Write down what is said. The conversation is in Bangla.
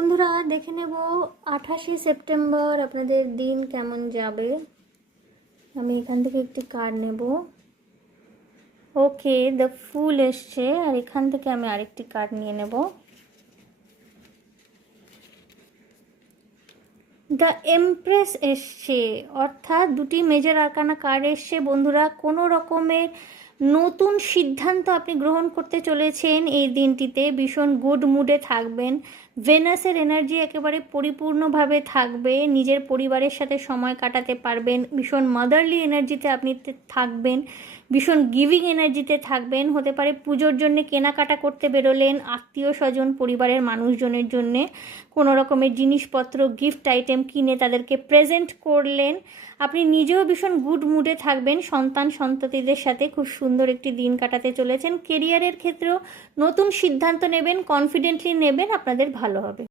বন্ধুরা দেখে নেব 28শে সেপ্টেম্বর আপনাদের দিন কেমন যাবে। আমি এখান থেকে একটি কার্ড নেব। ওকে, দ্য ফুল এসছে, আর এখান থেকে আমি আরেকটি কার্ড নিয়ে নেব। দ্য এমপ্রেস এসছে, অর্থাৎ দুটি মেজর আরকানা কার্ড এসছে। বন্ধুরা, কোনো রকমের নতুন সিদ্ধান্ত আপনি গ্রহণ করতে চলেছেন এই দিনটিতে। ভীষণ গুড মুডে থাকবেন। ভেনাসের এনার্জি একেবারে পরিপূর্ণভাবে থাকবে। নিজের পরিবারের সাথে সময় কাটাতে পারবেন। ভীষণ মাদারলি এনার্জিতে আপনি থাকবেন। ভীষণ গিভিং এনার্জিতে থাকবেন। হতে পারে পুজোর জন্য কেনাকাটা করতে বেরোলেন, আত্মীয় স্বজন পরিবারের মানুষজনের জন্যে কোনো রকমের জিনিসপত্র গিফট আইটেম কিনে তাদেরকে প্রেজেন্ট করলেন। আপনি নিজেও ভীষণ গুড মুডে থাকবেন। সন্তান সন্ততিদের সাথে খুব সুন্দর একটি দিন কাটাতে চলেছেন। কেরিয়ারের ক্ষেত্রেও নতুন সিদ্ধান্ত নেবেন, কনফিডেন্টলি নেবেন, আপনাদের ভালো হবে।